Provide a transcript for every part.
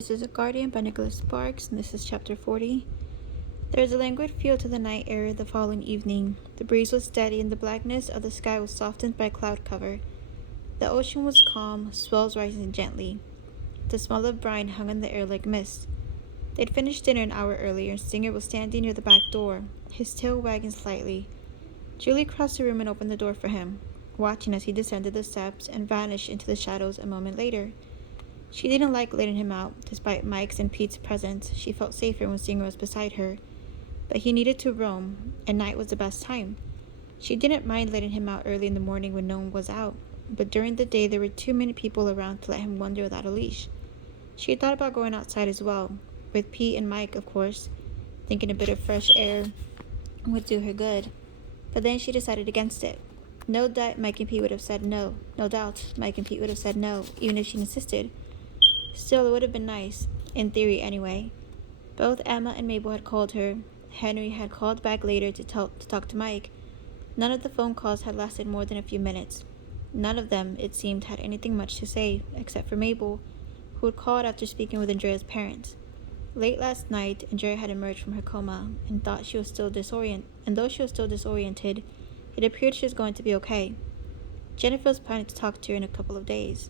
This is A Guardian by Nicholas Sparks, and this is Chapter 40. There was a languid feel to the night air the following evening. The breeze was steady, and the blackness of the sky was softened by cloud cover. The ocean was calm, swells rising gently. The smell of brine hung in the air like mist. They'd finished dinner an hour earlier, and Singer was standing near the back door, his tail wagging slightly. Julie crossed the room and opened the door for him, watching as he descended the steps and vanished into the shadows a moment later. She didn't like letting him out. Despite Mike's and Pete's presence, she felt safer when Singer was beside her. But he needed to roam, and night was the best time. She didn't mind letting him out early in the morning when no one was out, but during the day there were too many people around to let him wander without a leash. She had thought about going outside as well, with Pete and Mike, of course, thinking a bit of fresh air would do her good. But then she decided against it. No doubt Mike and Pete would have said no. No doubt Mike and Pete would have said no, even if she insisted. Still, it would have been nice, in theory anyway. Both Emma and Mabel had called her. Henry had called back later to talk to Mike. None of the phone calls had lasted more than a few minutes. None of them, it seemed, had anything much to say, except for Mabel, who had called after speaking with Andrea's parents. Late last night, Andrea had emerged from her coma, and though she was still disoriented, it appeared she was going to be okay. Jennifer was planning to talk to her in a couple of days.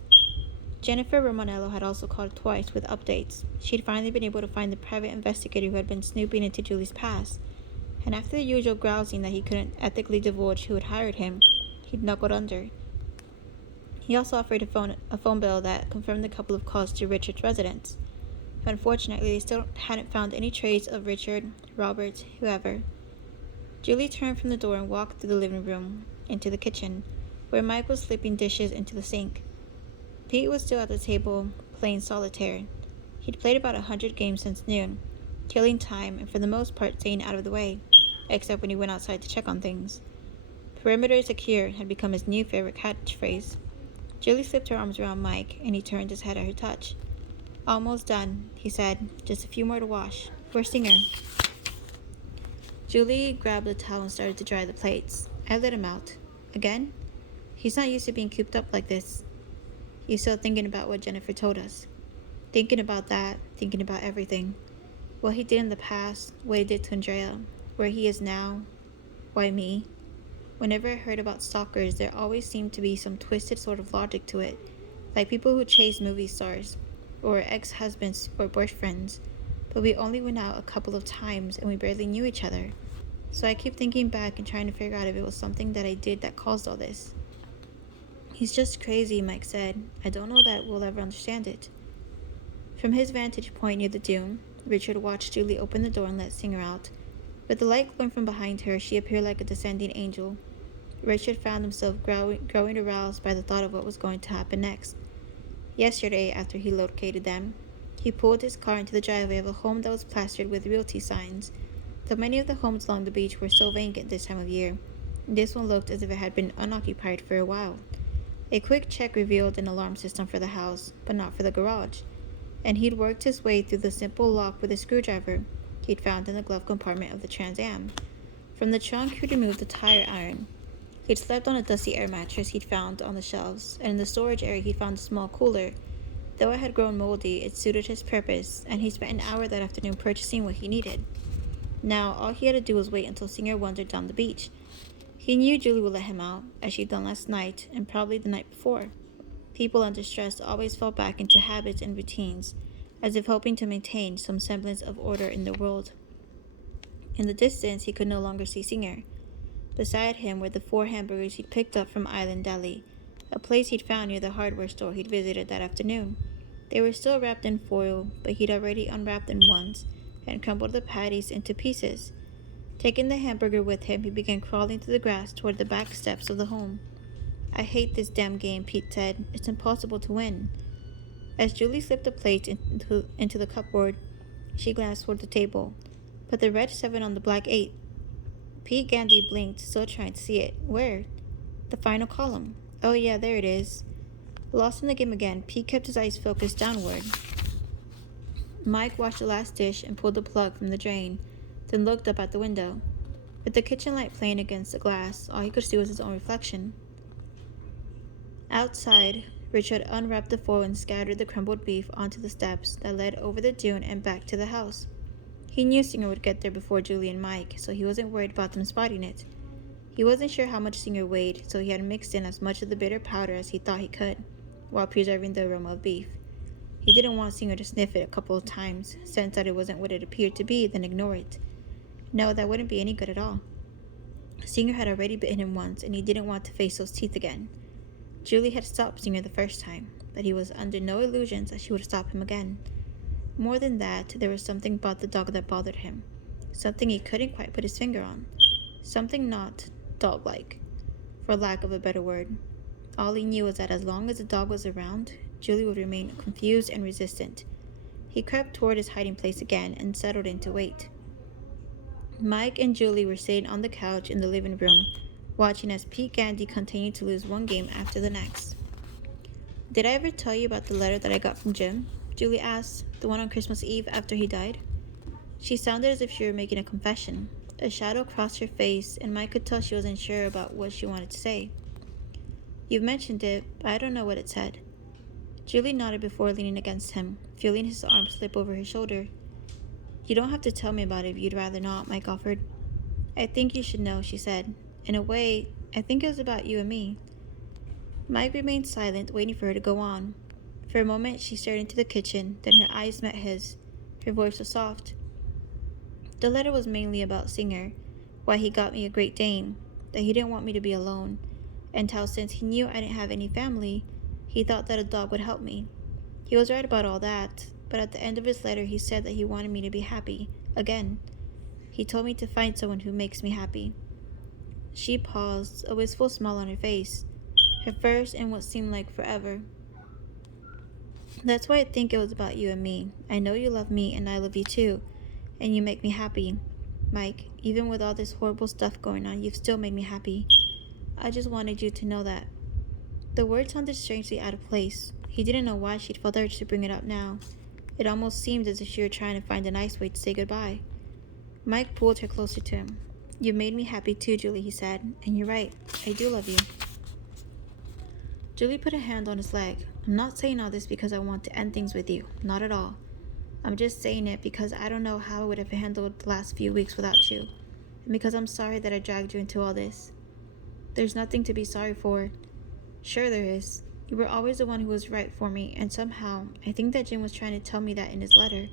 Jennifer Romanello had also called twice with updates. She had finally been able to find the private investigator who had been snooping into Julie's past, and after the usual grousing that he couldn't ethically divulge who had hired him, he'd knuckled under. He also offered a phone bill that confirmed a couple of calls to Richard's residence. But unfortunately, they still hadn't found any trace of Richard, Robert, whoever. Julie turned from the door and walked through the living room into the kitchen, where Mike was slipping dishes into the sink. Pete was still at the table, playing solitaire. He'd played about 100 games since noon, killing time and for the most part staying out of the way, except when he went outside to check on things. Perimeter secure had become his new favorite catchphrase. Julie slipped her arms around Mike, and he turned his head at her touch. Almost done, he said. Just a few more to wash. Where's Singer? Julie grabbed a towel and started to dry the plates. I let him out. Again? He's not used to being cooped up like this. He's still thinking about what Jennifer told us. Thinking about that, thinking about everything. What he did in the past, what he did to Andrea, where he is now. Why me? Whenever I heard about stalkers, there always seemed to be some twisted sort of logic to it, like people who chase movie stars, or ex-husbands or boyfriends, but we only went out a couple of times and we barely knew each other. So I keep thinking back and trying to figure out if it was something that I did that caused all this. He's just crazy, Mike said. I don't know that we'll ever understand it. From his vantage point near the dune, Richard watched Julie open the door and let Singer out. With the light glowing from behind her, she appeared like a descending angel. Richard found himself growing aroused by the thought of what was going to happen next. Yesterday, after he located them, he pulled his car into the driveway of a home that was plastered with realty signs, though many of the homes along the beach were still vacant this time of year. This one looked as if it had been unoccupied for a while. A quick check revealed an alarm system for the house, but not for the garage, and he'd worked his way through the simple lock with a screwdriver he'd found in the glove compartment of the Trans Am. From the trunk, he'd removed the tire iron. He'd slept on a dusty air mattress he'd found on the shelves, and in the storage area he'd found a small cooler. Though it had grown moldy, it suited his purpose, and he spent an hour that afternoon purchasing what he needed. Now, all he had to do was wait until Singer wandered down the beach. He knew Julie would let him out, as she'd done last night, and probably the night before. People under stress always fell back into habits and routines, as if hoping to maintain some semblance of order in the world. In the distance, he could no longer see Singer. Beside him were the 4 hamburgers he'd picked up from Island Deli, a place he'd found near the hardware store he'd visited that afternoon. They were still wrapped in foil, but he'd already unwrapped them once and crumbled the patties into pieces. Taking the hamburger with him, he began crawling through the grass toward the back steps of the home. I hate this damn game, Pete said. It's impossible to win. As Julie slipped the plate into the cupboard, she glanced toward the table. But the red 7 on the black 8. Pete Gandy blinked, still trying to see it. Where? The final column. Oh yeah, there it is. Lost in the game again, Pete kept his eyes focused downward. Mike washed the last dish and pulled the plug from the drain, then looked up at the window. With the kitchen light playing against the glass, all he could see was his own reflection. Outside, Richard unwrapped the foil and scattered the crumbled beef onto the steps that led over the dune and back to the house. He knew Singer would get there before Julie and Mike, so he wasn't worried about them spotting it. He wasn't sure how much Singer weighed, so he had mixed in as much of the bitter powder as he thought he could, while preserving the aroma of beef. He didn't want Singer to sniff it a couple of times, sense that it wasn't what it appeared to be, then ignore it. No, that wouldn't be any good at all. Singer had already bitten him once, and he didn't want to face those teeth again. Julie had stopped Singer the first time, but he was under no illusions that she would stop him again. More than that, there was something about the dog that bothered him. Something he couldn't quite put his finger on. Something not dog-like, for lack of a better word. All he knew was that as long as the dog was around, Julie would remain confused and resistant. He crept toward his hiding place again and settled in to wait. Mike and Julie were sitting on the couch in the living room, watching as Pete Gandy continued to lose one game after the next. "Did I ever tell you about the letter that I got from Jim?" Julie asked, "the one on Christmas Eve after he died?" She sounded as if she were making a confession. A shadow crossed her face, and Mike could tell she wasn't sure about what she wanted to say. "You've mentioned it, but I don't know what it said." Julie nodded before leaning against him, feeling his arm slip over her shoulder. "You don't have to tell me about it if you'd rather not," Mike offered. "I think you should know," she said. "In a way, I think it was about you and me." Mike remained silent, waiting for her to go on. For a moment, she stared into the kitchen, then her eyes met his. Her voice was soft. "The letter was mainly about Singer, why he got me a Great Dane, that he didn't want me to be alone, and how since he knew I didn't have any family, he thought that a dog would help me. He was right about all that, but at the end of his letter he said that he wanted me to be happy, again. He told me to find someone who makes me happy." She paused, a wistful smile on her face, her first in what seemed like forever. "That's why I think it was about you and me. I know you love me and I love you too, and you make me happy. Mike, even with all this horrible stuff going on, you've still made me happy. I just wanted you to know that." The word sounded strangely out of place. He didn't know why she'd felt the urge to bring it up now. It almost seemed as if she were trying to find a nice way to say goodbye. Mike pulled her closer to him. "You've made me happy too, Julie," he said, "and you're right. I do love you." Julie put a hand on his leg. "I'm not saying all this because I want to end things with you. Not at all. I'm just saying it because I don't know how I would have handled the last few weeks without you, and because I'm sorry that I dragged you into all this." "There's nothing to be sorry for." "Sure there is. You were always the one who was right for me, and somehow, I think that Jim was trying to tell me that in his letter.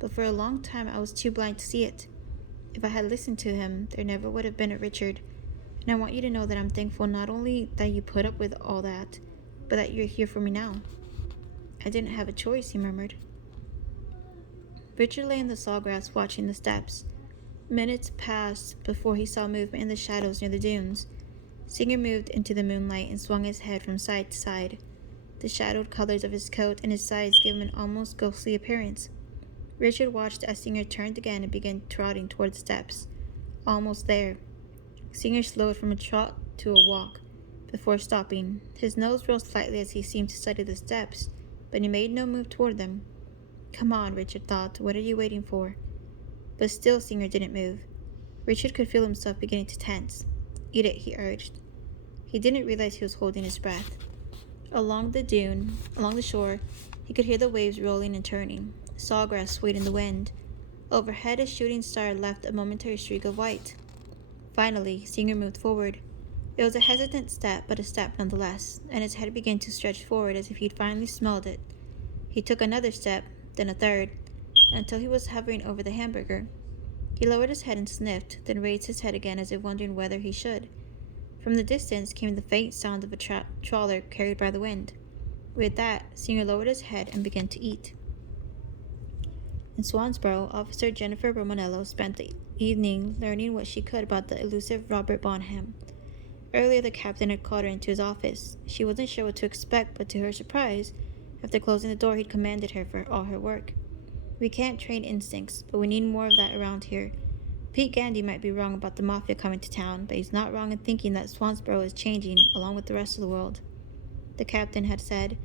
But for a long time, I was too blind to see it. If I had listened to him, there never would have been a Richard. And I want you to know that I'm thankful not only that you put up with all that, but that you're here for me now." "I didn't have a choice," he murmured. Richard lay in the sawgrass watching the steps. Minutes passed before he saw movement in the shadows near the dunes. Singer moved into the moonlight and swung his head from side to side. The shadowed colors of his coat and his sides gave him an almost ghostly appearance. Richard watched as Singer turned again and began trotting toward the steps. Almost there. Singer slowed from a trot to a walk, before stopping. His nose rose slightly as he seemed to study the steps, but he made no move toward them. "Come on," Richard thought. "What are you waiting for?" But still Singer didn't move. Richard could feel himself beginning to tense. "Eat it," he urged. He didn't realize he was holding his breath. Along the shore, he could hear the waves rolling and turning. Sawgrass swayed in the wind. Overhead, a shooting star left a momentary streak of white. Finally, Singer moved forward. It was a hesitant step, but a step nonetheless, and his head began to stretch forward as if he'd finally smelled it. He took another step, then a third, until he was hovering over the hamburger. He lowered his head and sniffed, then raised his head again as if wondering whether he should. From the distance came the faint sound of a trawler carried by the wind. With that, Singer lowered his head and began to eat. In Swansboro, Officer Jennifer Romanello spent the evening learning what she could about the elusive Robert Bonham. Earlier, the captain had called her into his office. She wasn't sure what to expect, but to her surprise, after closing the door, he'd commended her for all her work. "We can't train instincts, but we need more of that around here. Pete Gandy might be wrong about the mafia coming to town, but he's not wrong in thinking that Swansboro is changing along with the rest of the world," the captain had said.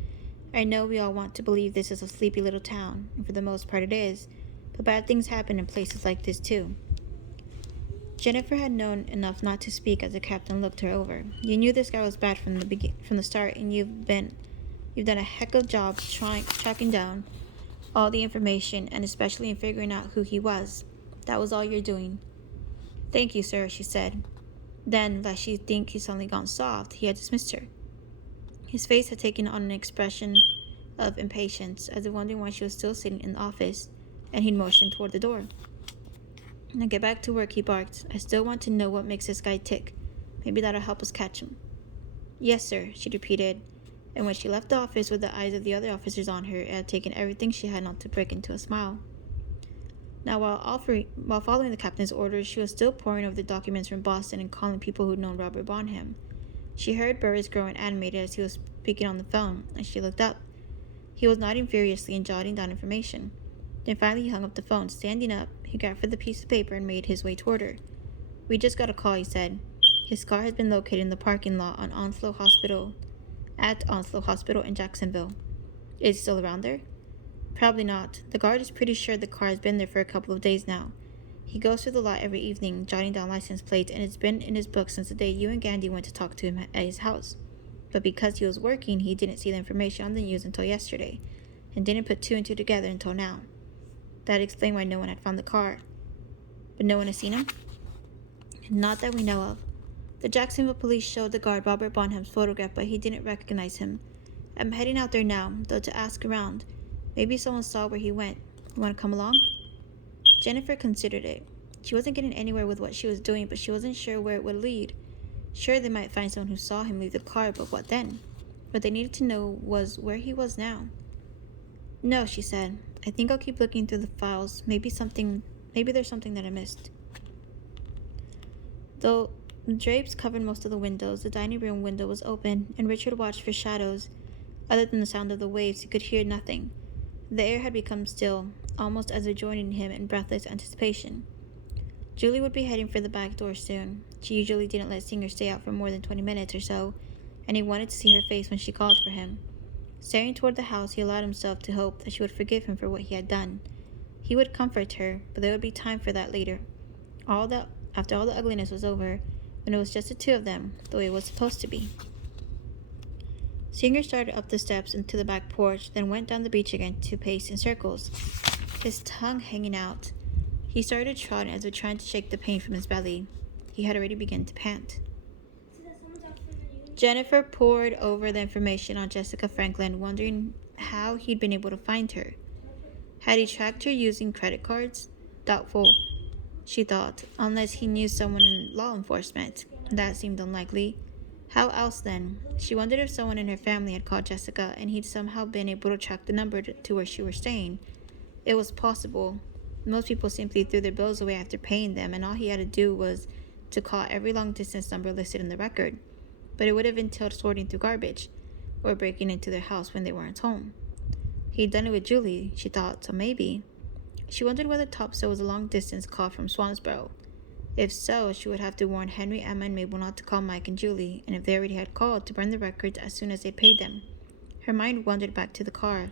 "I know we all want to believe this is a sleepy little town, and for the most part it is, but bad things happen in places like this too." Jennifer had known enough not to speak as the captain looked her over. "You knew this guy was bad from the start, and you've been You've done a heck of a job tracking down all the information, and especially in figuring out who he was. That was all you're doing." "Thank you, sir," she said. Then, lest she think he'd suddenly gone soft, he had dismissed her. His face had taken on an expression of impatience, as if wondering why she was still sitting in the office, and he'd motioned toward the door. "Now get back to work," he barked. "I still want to know what makes this guy tick. Maybe that'll help us catch him." "Yes, sir," she repeated, and when she left the office with the eyes of the other officers on her, it had taken everything she had not to break into a smile. Now, while following the captain's orders, she was still poring over the documents from Boston and calling people who'd known Robert Bonham. She heard Burris growing animated as he was speaking on the phone, and she looked up. He was nodding furiously and jotting down information. Then finally he hung up the phone. Standing up, he grabbed for the piece of paper and made his way toward her. "We just got a call," he said. "His car has been located in the parking lot at Onslow Hospital in Jacksonville. Is he still around there?" "Probably not. The guard is pretty sure the car has been there for a couple of days now. He goes through the lot every evening, jotting down license plates, and it's been in his book since the day you and Gandhi went to talk to him at his house. But because he was working, he didn't see the information on the news until yesterday, and didn't put two and two together until now. That explained why no one had found the car." "But no one has seen him?" "Not that we know of. The Jacksonville police showed the guard Robert Bonham's photograph, but he didn't recognize him. I'm heading out there now, though, to ask around. Maybe someone saw where he went. You want to come along?" Jennifer considered it. She wasn't getting anywhere with what she was doing, but she wasn't sure where it would lead. Sure, they might find someone who saw him leave the car, but what then? What they needed to know was where he was now. "No," she said. "I think I'll keep looking through the files. Maybe there's something that I missed." Though the drapes covered most of the windows, the dining room window was open, and Richard watched for shadows. Other than the sound of the waves, he could hear nothing. The air had become still, almost as if joining him in breathless anticipation. Julie would be heading for the back door soon. She usually didn't let Singer stay out for more than 20 minutes or so, and he wanted to see her face when she called for him. Staring toward the house, he allowed himself to hope that she would forgive him for what he had done. He would comfort her, but there would be time for that later. After all the ugliness was over, when it was just the two of them, the way it was supposed to be. Singer started up the steps into the back porch, then went down the beach again to pace in circles, his tongue hanging out. He started trotting as if trying to shake the pain from his belly. He had already begun to pant. Jennifer pored over the information on Jessica Franklin, wondering how he'd been able to find her. Had he tracked her using credit cards? Doubtful, she thought, unless he knew someone in law enforcement. That seemed unlikely. How else then? She wondered if someone in her family had called Jessica and he'd somehow been able to track the number to where she was staying. It was possible. Most people simply threw their bills away after paying them, and all he had to do was to call every long-distance number listed in the record. But it would have entailed sorting through garbage, or breaking into their house when they weren't home. He'd done it with Julie, she thought, so maybe. She wondered whether Topsail was a long-distance call from Swansboro. If so, she would have to warn Henry, Emma, and Mabel not to call Mike and Julie, and if they already had called, to burn the records as soon as they paid them. Her mind wandered back to the car.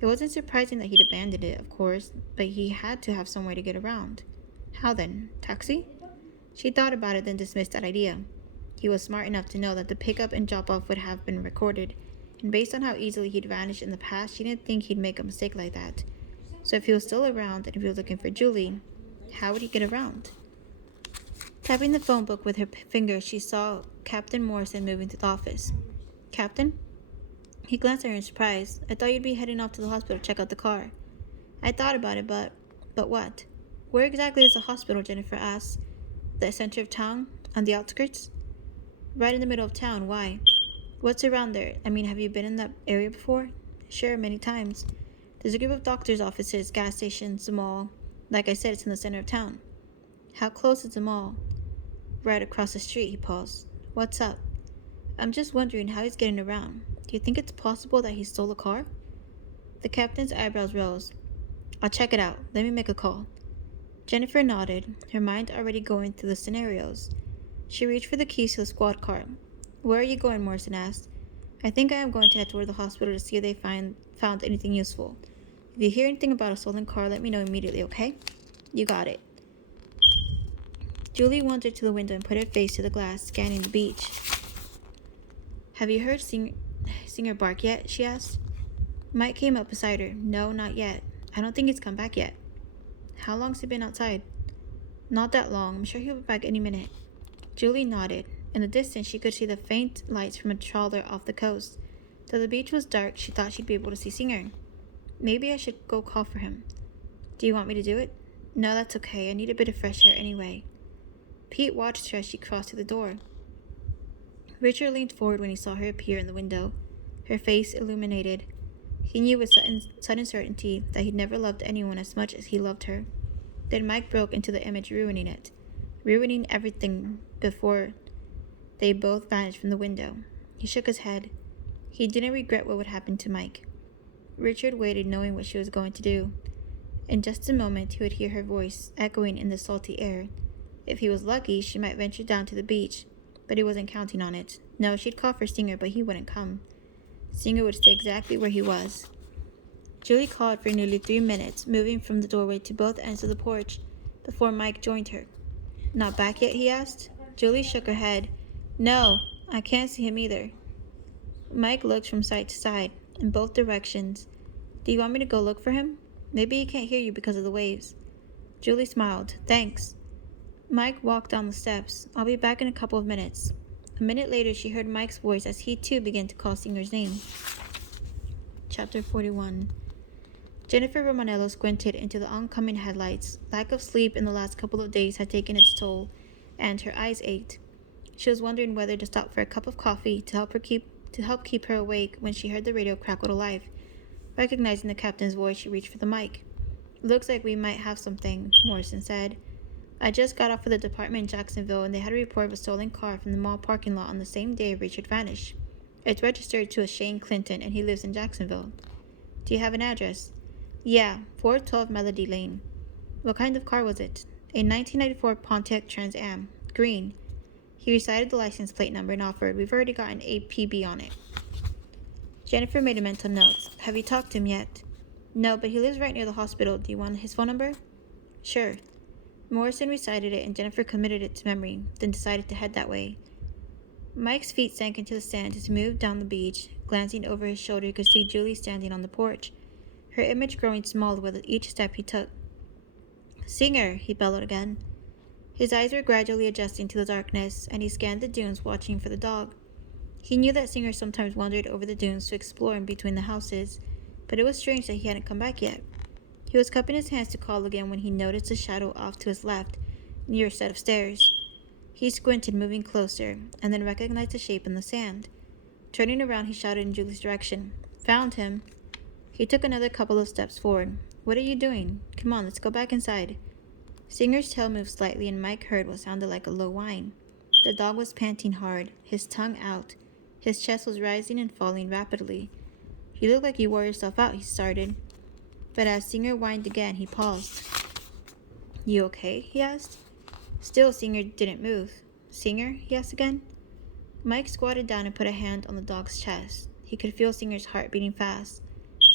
It wasn't surprising that he'd abandoned it, of course, but he had to have some way to get around. How then? Taxi? She thought about it, then dismissed that idea. He was smart enough to know that the pickup and drop-off would have been recorded, and based on how easily he'd vanished in the past, she didn't think he'd make a mistake like that. So if he was still around, and if he was looking for Julie, how would he get around? Tapping the phone book with her finger, she saw Captain Morrison moving to the office. "Captain?" He glanced at her in surprise. "I thought you'd be heading off to the hospital to check out the car." "I thought about it, but what?" "Where exactly is the hospital?" Jennifer asked. "The center of town? On the outskirts?" "Right in the middle of town. Why?" "What's around there? I mean, have you been in that area before?" "Sure, many times. There's a group of doctors' offices, gas stations, the mall. Like I said, it's in the center of town." "How close is the mall?" "Right across the street." He paused. "What's up?" "I'm just wondering how he's getting around. Do you think it's possible that he stole a car?" The captain's eyebrows rose. "I'll check it out. Let me make a call." Jennifer nodded, her mind already going through the scenarios. She reached for the keys to the squad car. "Where are you going?" Morrison asked. "I think I am going to head toward the hospital to see if they found anything useful. If you hear anything about a stolen car, let me know immediately, okay?" "You got it." Julie wandered to the window and put her face to the glass, scanning the beach. "Have you heard Singer bark yet?" she asked. Mike came up beside her. "No, not yet. I don't think he's come back yet." "How long's he been outside?" "Not that long. I'm sure he'll be back any minute." Julie nodded. In the distance, she could see the faint lights from a trawler off the coast. Though the beach was dark, she thought she'd be able to see Singer. "Maybe I should go call for him." "Do you want me to do it?" "No, that's okay. I need a bit of fresh air anyway." Pete watched her as she crossed to the door. Richard leaned forward when he saw her appear in the window, her face illuminated. He knew with sudden certainty that he'd never loved anyone as much as he loved her. Then Mike broke into the image, ruining it, ruining everything before they both vanished from the window. He shook his head. He didn't regret what would happen to Mike. Richard waited, knowing what she was going to do. In just a moment, he would hear her voice echoing in the salty air. If he was lucky, she might venture down to the beach, but he wasn't counting on it. No, she'd call for Singer, but he wouldn't come. Singer would stay exactly where he was. Julie called for nearly 3 minutes, moving from the doorway to both ends of the porch, before Mike joined her. "Not back yet?" he asked. Julie shook her head. "No, I can't see him either." Mike looked from side to side, in both directions. "Do you want me to go look for him? Maybe he can't hear you because of the waves." Julie smiled. "Thanks." Mike walked down the steps. "I'll be back in a couple of minutes." A minute later, she heard Mike's voice as he too began to call Singer's name. Chapter 41. Jennifer Romanello squinted into the oncoming headlights. Lack of sleep in the last couple of days had taken its toll, and her eyes ached. She was wondering whether to stop for a cup of coffee to help keep her awake when she heard the radio crackle to life. Recognizing the captain's voice, she reached for the mic. "Looks like we might have something," Morrison said. "I just got off with the department in Jacksonville, and they had a report of a stolen car from the mall parking lot on the same day Richard vanished. It's registered to a Shane Clinton, and he lives in Jacksonville." "Do you have an address?" "Yeah, 412 Melody Lane." "What kind of car was it?" "A 1994 Pontiac Trans Am, green." He recited the license plate number and offered, "We've already got an APB on it." Jennifer made a mental note. "Have you talked to him yet?" "No, but he lives right near the hospital. Do you want his phone number?" "Sure." Morrison recited it, and Jennifer committed it to memory, then decided to head that way. Mike's feet sank into the sand as he moved down the beach. Glancing over his shoulder, he could see Julie standing on the porch, her image growing smaller with each step he took. "Singer!" he bellowed again. His eyes were gradually adjusting to the darkness, and he scanned the dunes, watching for the dog. He knew that Singer sometimes wandered over the dunes to explore in between the houses, but it was strange that he hadn't come back yet. He was cupping his hands to call again when he noticed a shadow off to his left, near a set of stairs. He squinted, moving closer, and then recognized the shape in the sand. Turning around, he shouted in Julie's direction, "Found him!" He took another couple of steps forward. "What are you doing? Come on, let's go back inside." Singer's tail moved slightly, and Mike heard what sounded like a low whine. The dog was panting hard, his tongue out. His chest was rising and falling rapidly. "You look like you wore yourself out," he started. But as Singer whined again, he paused. "You okay?" he asked. Still, Singer didn't move. "Singer?" he asked again. Mike squatted down and put a hand on the dog's chest. He could feel Singer's heart beating fast.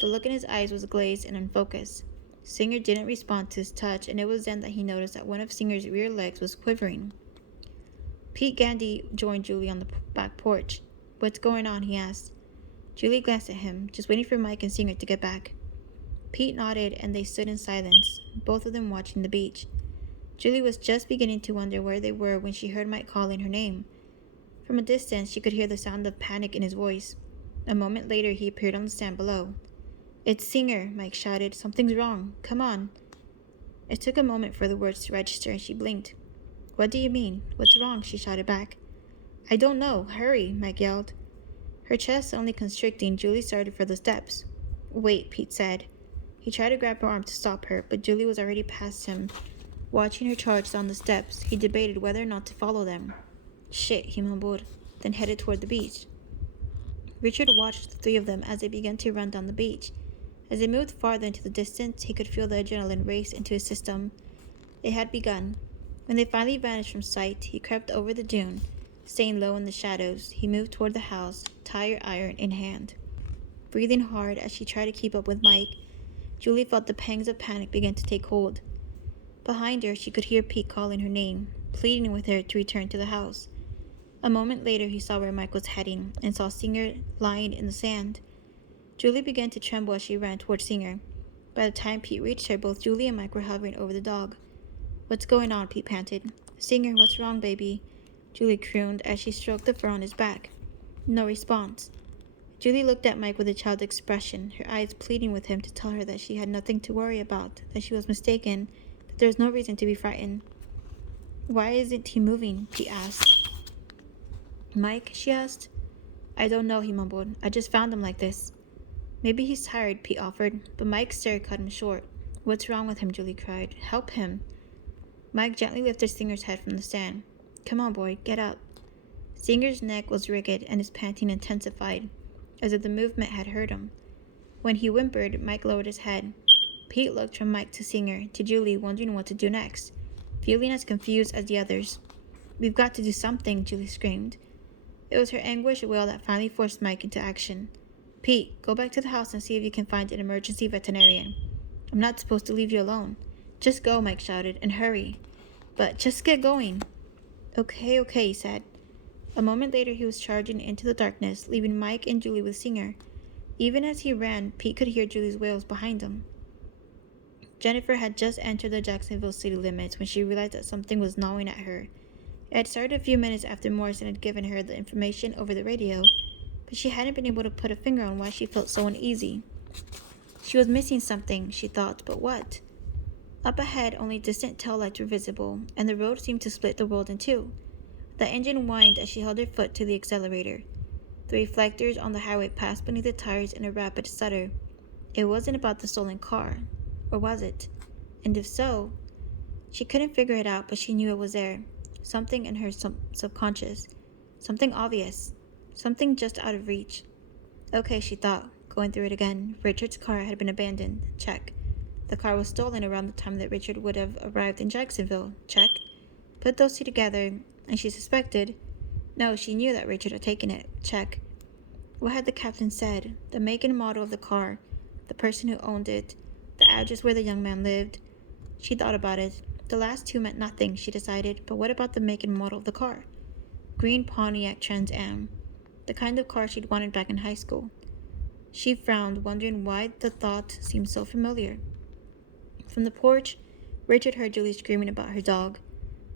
The look in his eyes was glazed and unfocused. Singer didn't respond to his touch, and it was then that he noticed that one of Singer's rear legs was quivering. Pete Gandy joined Julie on the back porch. "What's going on?" he asked. Julie glanced at him, just waiting for Mike and Singer to get back. Pete nodded, and they stood in silence, both of them watching the beach. Julie was just beginning to wonder where they were when she heard Mike calling her name. From a distance, she could hear the sound of panic in his voice. A moment later, he appeared on the sand below. "It's Singer," Mike shouted. "Something's wrong. Come on." It took a moment for the words to register, and she blinked. "What do you mean? What's wrong?" she shouted back. "I don't know. Hurry," Mike yelled. Her chest suddenly constricting, Julie started for the steps. "Wait," Pete said. He tried to grab her arm to stop her, but Julie was already past him. Watching her charge down the steps, he debated whether or not to follow them. "Shit," he mumbled, then headed toward the beach. Richard watched the three of them as they began to run down the beach. As they moved farther into the distance, he could feel the adrenaline race into his system. It had begun. When they finally vanished from sight, he crept over the dune. Staying low in the shadows, he moved toward the house, tire iron in hand. Breathing hard as she tried to keep up with Mike, Julie felt the pangs of panic begin to take hold. Behind her, she could hear Pete calling her name, pleading with her to return to the house. A A moment later, he saw where Mike was heading and saw Singer lying in the sand. Julie began to tremble as she ran towards Singer. By the time Pete reached her, both Julie and Mike were hovering over the dog. "What's going on?" Pete panted. "Singer, what's wrong, baby?" Julie crooned as she stroked the fur on his back. No response. Julie looked at Mike with a child's expression, her eyes pleading with him to tell her that she had nothing to worry about, that she was mistaken, that there was no reason to be frightened. "Why isn't he moving?" Pete asked. "Mike?" she asked. "I don't know," he mumbled. "I just found him like this." "Maybe he's tired," Pete offered, but Mike's stare cut him short. "What's wrong with him?" Julie cried. "Help him." Mike gently lifted Singer's head from the sand. "Come on, boy, get up." Singer's neck was rigid and his panting intensified, as if the movement had hurt him. When he whimpered, Mike lowered his head. Pete looked from Mike to Singer, to Julie, wondering what to do next, feeling as confused as the others. "We've got to do something," Julie screamed. It was her anguished wail that finally forced Mike into action. "Pete, go back to the house and see if you can find an emergency veterinarian." "I'm not supposed to leave you alone." "Just go," Mike shouted, "and hurry." "But just get going." Okay, he said. A moment later, he was charging into the darkness, leaving Mike and Julie with Singer. Even as he ran, Pete could hear Julie's wails behind him. Jennifer had just entered the Jacksonville city limits when she realized that something was gnawing at her. It had started a few minutes after Morrison had given her the information over the radio, but she hadn't been able to put a finger on why she felt so uneasy. She was missing something, she thought, but what? Up ahead, only distant taillights were visible, and the road seemed to split the world in two. The engine whined as she held her foot to the accelerator. The reflectors on the highway passed beneath the tires in a rapid stutter. It wasn't about the stolen car, or was it? And if so, she couldn't figure it out, but she knew it was there. Something in her subconscious. Something obvious. Something just out of reach. Okay, she thought, going through it again. Richard's car had been abandoned. Check. The car was stolen around the time that Richard would have arrived in Jacksonville. Check. Put those two together, and she suspected. No, she knew that Richard had taken it. Check. What had the captain said? The make and model of the car, the person who owned it, the address where the young man lived. She thought about it. The last two meant nothing, she decided, but what about the make and model of the car? Green Pontiac Trans Am, the kind of car she'd wanted back in high school. She frowned, wondering why the thought seemed so familiar. From the porch, Richard heard Julie screaming about her dog.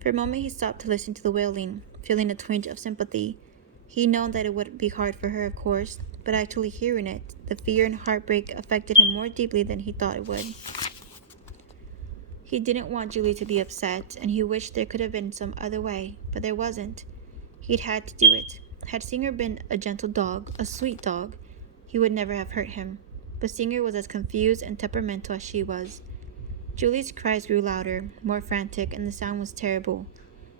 For a moment he stopped to listen to the wailing, feeling a twinge of sympathy. He'd known that it would be hard for her, of course, but actually hearing it, the fear and heartbreak affected him more deeply than he thought it would. He didn't want Julie to be upset, and he wished there could have been some other way, but there wasn't. He'd had to do it. Had Singer been a gentle dog, a sweet dog, he would never have hurt him. But Singer was as confused and temperamental as she was. Julie's cries grew louder, more frantic, and the sound was terrible.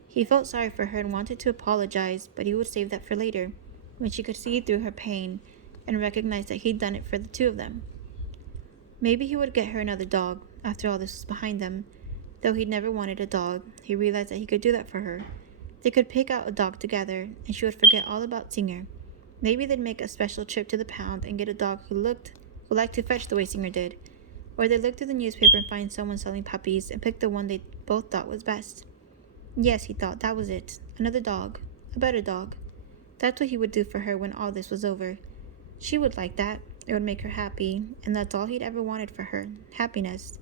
He felt sorry for her and wanted to apologize, but he would save that for later, when she could see through her pain and recognize that he'd done it for the two of them. Maybe he would get her another dog, after all this was behind them. Though he'd never wanted a dog, he realized that he could do that for her. They could pick out a dog together, and she would forget all about Singer. Maybe they'd make a special trip to the pound and get a dog who liked to fetch the way Singer did. Or they'd look through the newspaper and find someone selling puppies and pick the one they both thought was best. Yes, he thought, that was it. Another dog. A better dog. That's what he would do for her when all this was over. She would like that. It would make her happy, and that's all he'd ever wanted for her. Happiness.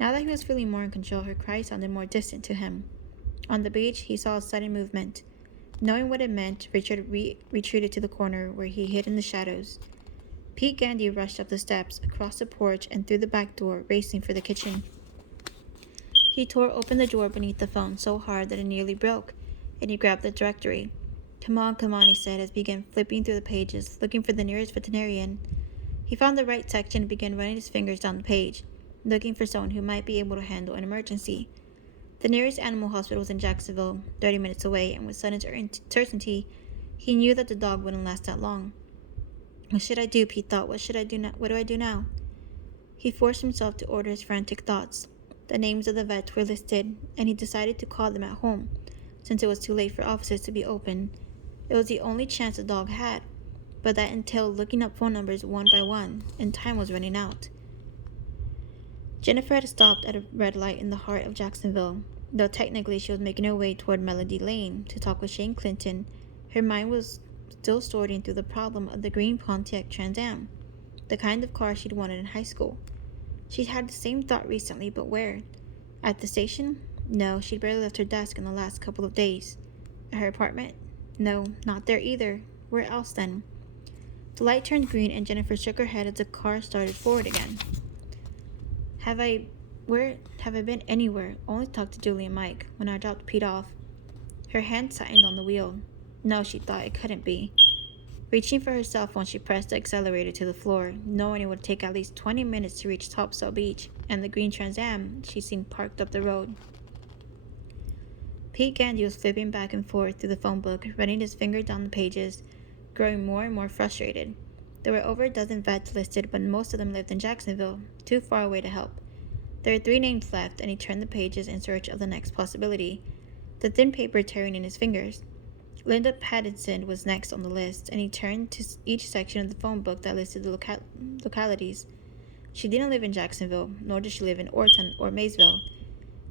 Now that he was feeling more in control, her cry sounded more distant to him. On the beach, he saw a sudden movement. Knowing what it meant, Richard retreated to the corner where he hid in the shadows. Pete Gandy rushed up the steps, across the porch, and through the back door, racing for the kitchen. He tore open the drawer beneath the phone so hard that it nearly broke, and he grabbed the directory. Come on, he said as he began flipping through the pages, looking for the nearest veterinarian. He found the right section and began running his fingers down the page, looking for someone who might be able to handle an emergency. The nearest animal hospital was in Jacksonville, 30 minutes away, and with sudden certainty, he knew that the dog wouldn't last that long. What should I do, Pete thought. What do I do now? He forced himself to order his frantic thoughts. The names of the vets were listed, and he decided to call them at home, since it was too late for offices to be open. It was the only chance the dog had, but that entailed looking up phone numbers one by one, and time was running out. Jennifer had stopped at a red light in the heart of Jacksonville. Though technically she was making her way toward Melody Lane to talk with Shane Clinton, her mind was still sorting through the problem of the green Pontiac Trans Am, the kind of car she'd wanted in high school. She'd had the same thought recently, but where? At the station? No, she'd barely left her desk in the last couple of days. At her apartment? No, not there either. Where else then? The light turned green and Jennifer shook her head as the car started forward again. Have I been anywhere? Only talked to Julie and Mike when I dropped Pete off. Her hand tightened on the wheel. No, she thought, it couldn't be. Reaching for her cell phone, she pressed the accelerator to the floor, knowing it would take at least 20 minutes to reach Topsail Beach and the green Trans Am she'd seen parked up the road. Pete Gandy was flipping back and forth through the phone book, running his finger down the pages, growing more and more frustrated. There were over a dozen vets listed, but most of them lived in Jacksonville, too far away to help. There were 3 names left, and he turned the pages in search of the next possibility, the thin paper tearing in his fingers. Linda Pattinson was next on the list, and he turned to each section of the phone book that listed the localities. She didn't live in Jacksonville, nor did she live in Orton or Maysville.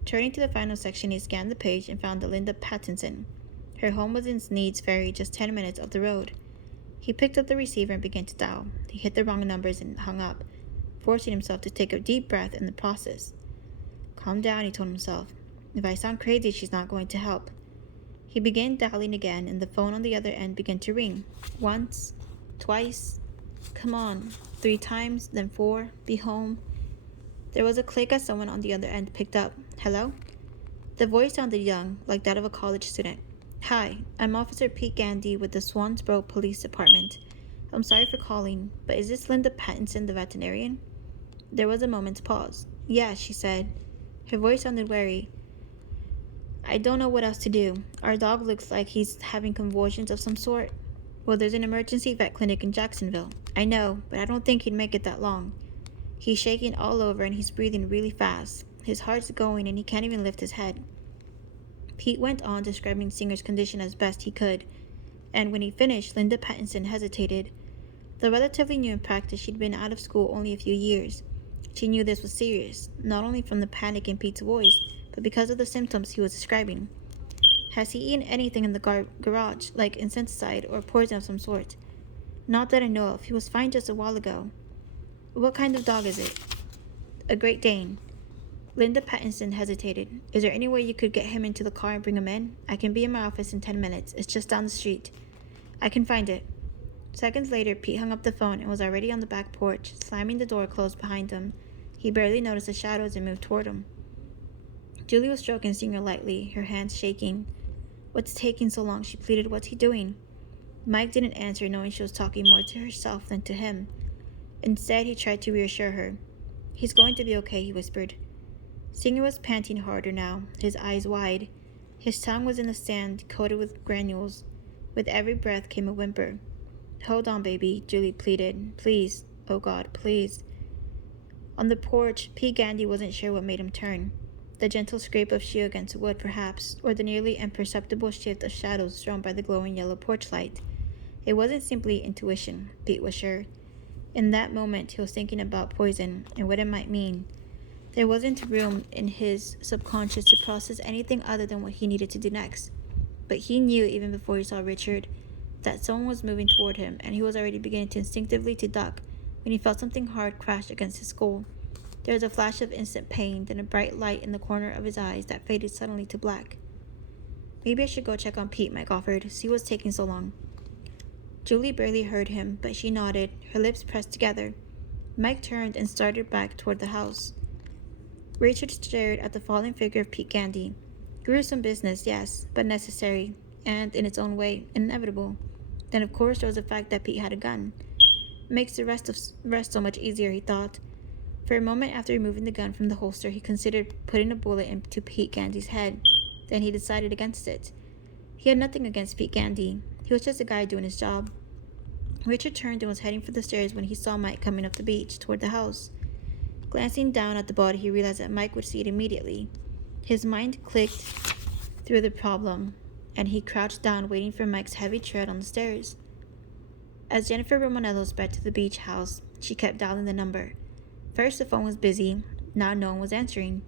Turning to the final section, he scanned the page and found Linda Pattinson. Her home was in Sneed's Ferry, just 10 minutes up the road. He picked up the receiver and began to dial. He hit the wrong numbers and hung up, forcing himself to take a deep breath in the process. Calm down, he told himself. If I sound crazy, she's not going to help. He began dialing again, and the phone on the other end began to ring. Once, twice, come on, 3 times, then 4, be home. There was a click as someone on the other end picked up. Hello? The voice sounded young, like that of a college student. Hi, I'm Officer Pete Gandy with the Swansboro Police Department. I'm sorry for calling, but is this Linda Pattinson, the veterinarian? There was a moment's pause. Yeah, she said. Her voice sounded wary. I don't know what else to do. Our dog looks like he's having convulsions of some sort. Well, there's an emergency vet clinic in Jacksonville. I know, but I don't think he'd make it that long. He's shaking all over and he's breathing really fast. His heart's going and he can't even lift his head. Pete went on describing Singer's condition as best he could, and when he finished, Linda Pattinson hesitated. Though relatively new in practice, she'd been out of school only a few years. She knew this was serious, not only from the panic in Pete's voice, but because of the symptoms he was describing. Has he eaten anything in the garage, like insecticide or poison of some sort? Not that I know of. He was fine just a while ago. What kind of dog is it? A Great Dane. Linda Pattinson hesitated. Is there any way you could get him into the car and bring him in? I can be in my office in 10 minutes. It's just down the street. I can find it. Seconds later, Pete hung up the phone and was already on the back porch, slamming the door closed behind him. He barely noticed the shadow as it moved toward him. Julie was stroking Singer lightly, her hands shaking. What's taking so long? She pleaded. What's he doing? Mike didn't answer, knowing she was talking more to herself than to him. Instead, he tried to reassure her. He's going to be okay, he whispered. Singer was panting harder now, his eyes wide. His tongue was in the sand, coated with granules. With every breath came a whimper. Hold on, baby, Julie pleaded. Please. Oh, God, please. On the porch, Pete Gandy wasn't sure what made him turn. The gentle scrape of shoe against wood, perhaps, or the nearly imperceptible shift of shadows thrown by the glowing yellow porch light. It wasn't simply intuition, Pete was sure. In that moment, he was thinking about poison and what it might mean. There wasn't room in his subconscious to process anything other than what he needed to do next. But he knew, even before he saw Richard, that someone was moving toward him, and he was already beginning to instinctively to duck when he felt something hard crash against his skull. There was a flash of instant pain, then a bright light in the corner of his eyes that faded suddenly to black. Maybe I should go check on Pete, Mike offered. See what's taking so long. Julie barely heard him, but she nodded, her lips pressed together. Mike turned and started back toward the house. Richard stared at the fallen figure of Pete Gandy. Gruesome business, yes, but necessary, and, in its own way, inevitable. Then, of course, there was the fact that Pete had a gun. Makes the rest so much easier, he thought. For a moment after removing the gun from the holster, he considered putting a bullet into Pete Gandy's head. Then he decided against it. He had nothing against Pete Gandy. He was just a guy doing his job. Richard turned and was heading for the stairs when he saw Mike coming up the beach toward the house. Glancing down at the body, he realized that Mike would see it immediately. His mind clicked through the problem, and he crouched down, waiting for Mike's heavy tread on the stairs. As Jennifer Romanello sped to the beach house, she kept dialing the number. First, the phone was busy. Now no one was answering.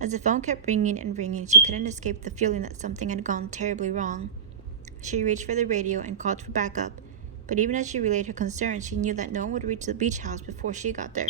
As the phone kept ringing and ringing, she couldn't escape the feeling that something had gone terribly wrong. She reached for the radio and called for backup, but even as she relayed her concerns, she knew that no one would reach the beach house before she got there.